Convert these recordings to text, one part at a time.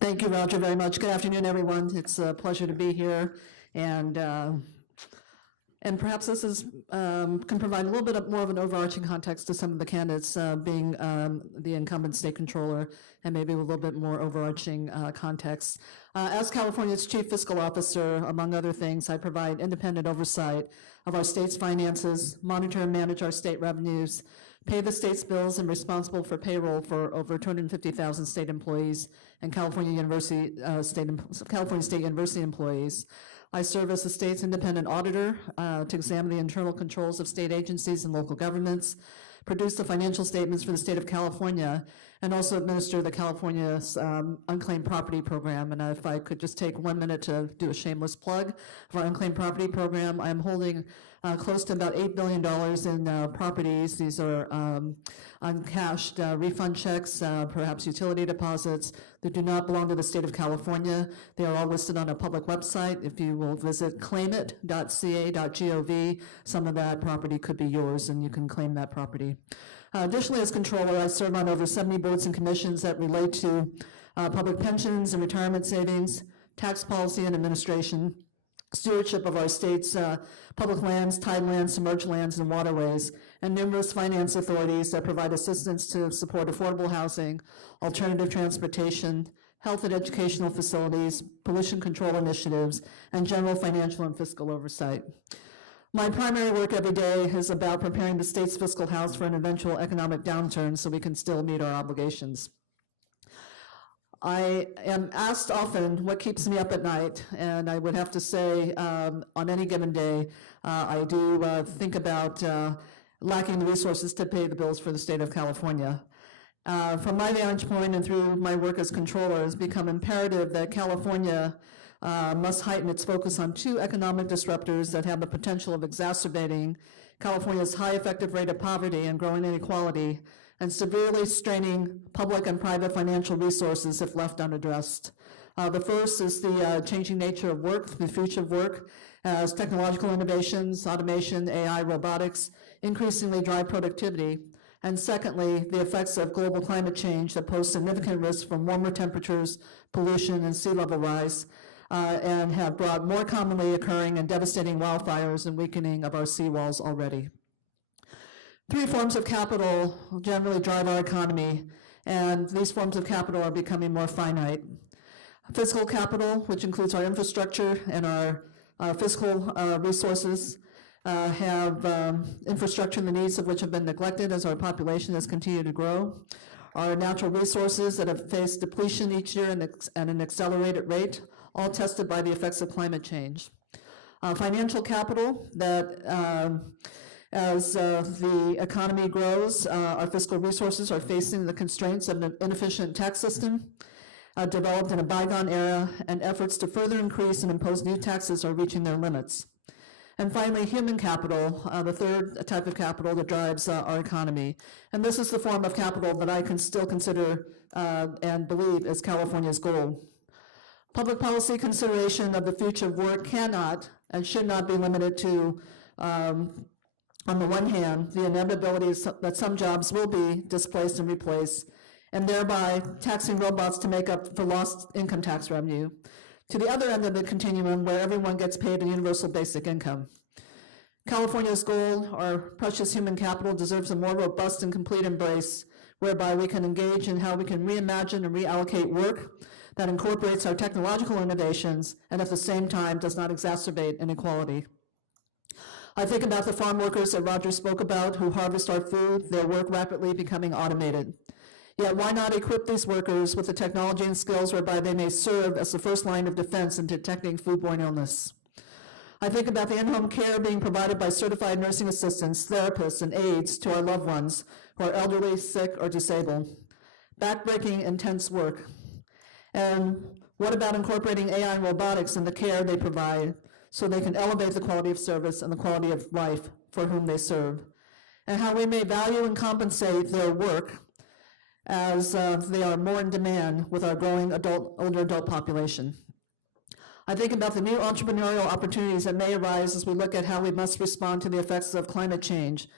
Thank you, Roger, very much. Good afternoon, everyone. It's a pleasure to be here, and perhaps this is can provide a little bit more of an overarching context to some of the candidates, being the incumbent state controller, and maybe a little bit more overarching context. As California's chief fiscal officer, among other things, I provide independent oversight of our state's finances, monitor and manage our state revenues, pay the state's bills, and responsible for payroll for over 250,000 state employees and California State University employees. I serve as the state's independent auditor to examine the internal controls of state agencies and local governments, produce the financial statements for the state of California, and also administer the California's unclaimed property program. And if I could just take 1 minute to do a shameless plug of our unclaimed property program, I'm holding close to about $8 billion in properties. These are uncashed refund checks, perhaps utility deposits that do not belong to the state of California. They are all listed on a public website. If you will visit claimit.ca.gov, some of that property could be yours and you can claim that property. Additionally, as controller, I serve on over 70 boards and commissions that relate to public pensions and retirement savings, tax policy and administration, stewardship of our state's public lands, tidelands, submerged lands, and waterways, and numerous finance authorities that provide assistance to support affordable housing, alternative transportation, health and educational facilities, pollution control initiatives, and general financial and fiscal oversight. My primary work every day is about preparing the state's fiscal house for an eventual economic downturn so we can still meet our obligations. I am asked often what keeps me up at night, and I would have to say on any given day, I do think about lacking the resources to pay the bills for the state of California. From my vantage point and through my work as controller, it's become imperative that California must heighten its focus on two economic disruptors that have the potential of exacerbating California's high effective rate of poverty and growing inequality, and severely straining public and private financial resources if left unaddressed. The first is the changing nature of work, the future of work, as technological innovations, automation, AI, robotics increasingly drive productivity. And secondly, the effects of global climate change that pose significant risks from warmer temperatures, pollution, and sea level rise, and have brought more commonly occurring and devastating wildfires and weakening of our seawalls already. Three forms of capital generally drive our economy, and these forms of capital are becoming more finite. Physical capital, which includes our infrastructure and our fiscal resources, have infrastructure and the needs of which have been neglected as our population has continued to grow. Our natural resources that have faced depletion each year at an accelerated rate, all tested by the effects of climate change. Financial capital that as the economy grows, our fiscal resources are facing the constraints of an inefficient tax system developed in a bygone era, and efforts to further increase and impose new taxes are reaching their limits. And finally, human capital, the third type of capital that drives our economy. And this is the form of capital that I can still consider and believe is California's goal. Public policy consideration of the future of work cannot and should not be limited to, on the one hand, the inevitability that some jobs will be displaced and replaced, and thereby taxing robots to make up for lost income tax revenue, to the other end of the continuum where everyone gets paid a universal basic income. California's goal, our precious human capital, deserves a more robust and complete embrace whereby we can engage in how we can reimagine and reallocate work that incorporates our technological innovations and at the same time does not exacerbate inequality. I think about the farm workers that Roger spoke about who harvest our food, their work rapidly becoming automated. Yet why not equip these workers with the technology and skills whereby they may serve as the first line of defense in detecting foodborne illness? I think about the in-home care being provided by certified nursing assistants, therapists, and aides to our loved ones who are elderly, sick, or disabled. Backbreaking, intense work. And what about incorporating AI and robotics in the care they provide so they can elevate the quality of service and the quality of life for whom they serve? And how we may value and compensate their work as they are more in demand with our growing older adult population. I think about the new entrepreneurial opportunities that may arise as we look at how we must respond to the effects of climate change,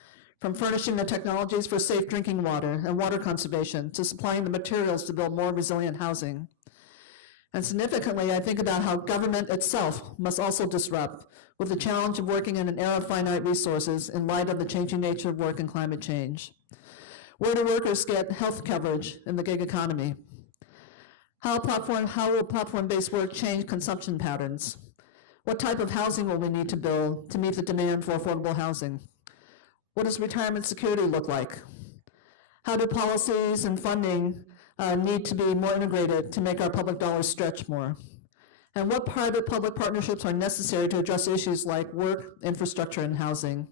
from furnishing the technologies for safe drinking water and water conservation to supplying the materials to build more resilient housing. And significantly, I think about how government itself must also disrupt with the challenge of working in an era of finite resources in light of the changing nature of work and climate change. Where do workers get health coverage in the gig economy? How will platform-based work change consumption patterns? What type of housing will we need to build to meet the demand for affordable housing? What does retirement security look like? How do policies and funding need to be more integrated to make our public dollars stretch more? And what private-public partnerships are necessary to address issues like work, infrastructure, and housing?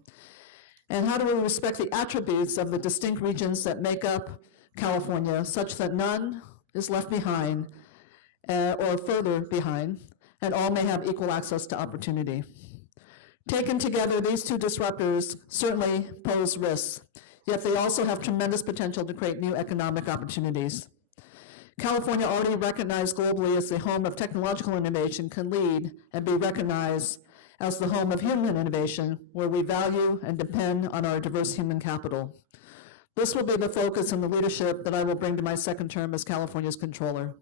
And how do we respect the attributes of the distinct regions that make up California such that none is left behind or further behind, and all may have equal access to opportunity? Taken together, these two disruptors certainly pose risks, yet they also have tremendous potential to create new economic opportunities. California, already recognized globally as the home of technological innovation, can lead and be recognized as the home of human innovation, where we value and depend on our diverse human capital. This will be the focus and the leadership that I will bring to my second term as California's controller.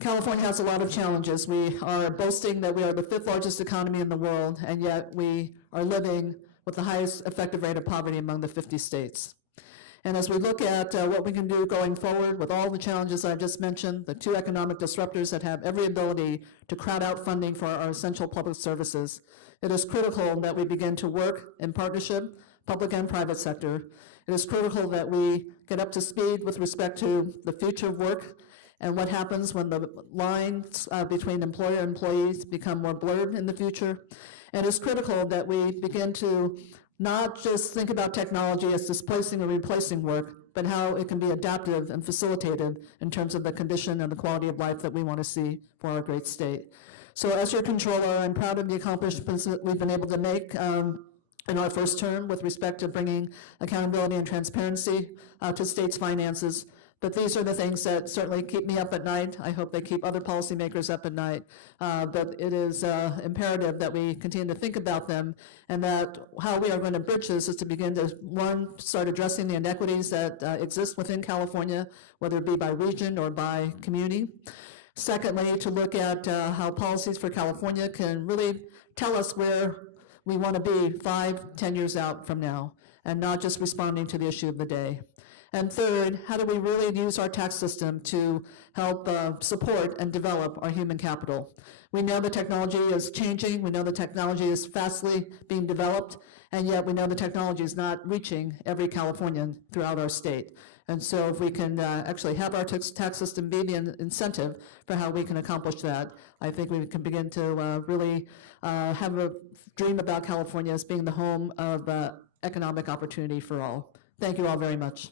California has a lot of challenges. We are boasting that we are the 5th largest economy in the world, and yet we are living with the highest effective rate of poverty among the 50 states. And as we look at what we can do going forward with all the challenges I've just mentioned, the two economic disruptors that have every ability to crowd out funding for our essential public services, it is critical that we begin to work in partnership, public and private sector. It is critical that we get up to speed with respect to the future of work and what happens when the lines between employer and employees become more blurred in the future. And it's critical that we begin to not just think about technology as displacing or replacing work, but how it can be adaptive and facilitative in terms of the condition and the quality of life that we want to see for our great state. So as your controller, I'm proud of the accomplishments that we've been able to make in our first term with respect to bringing accountability and transparency to states' finances. But these are the things that certainly keep me up at night. I hope they keep other policymakers up at night. But it is imperative that we continue to think about them, and that how we are going to bridge this is to begin to, one, start addressing the inequities that exist within California, whether it be by region or by community. Secondly, to look at how policies for California can really tell us where we want to be 5, 10 years out from now, and not just responding to the issue of the day. And third, how do we really use our tax system to help support and develop our human capital? We know the technology is changing. We know the technology is fastly being developed, and yet we know the technology is not reaching every Californian throughout our state. And so if we can actually have our tax system be the incentive for how we can accomplish that, I think we can begin to really have a dream about California as being the home of economic opportunity for all. Thank you all very much.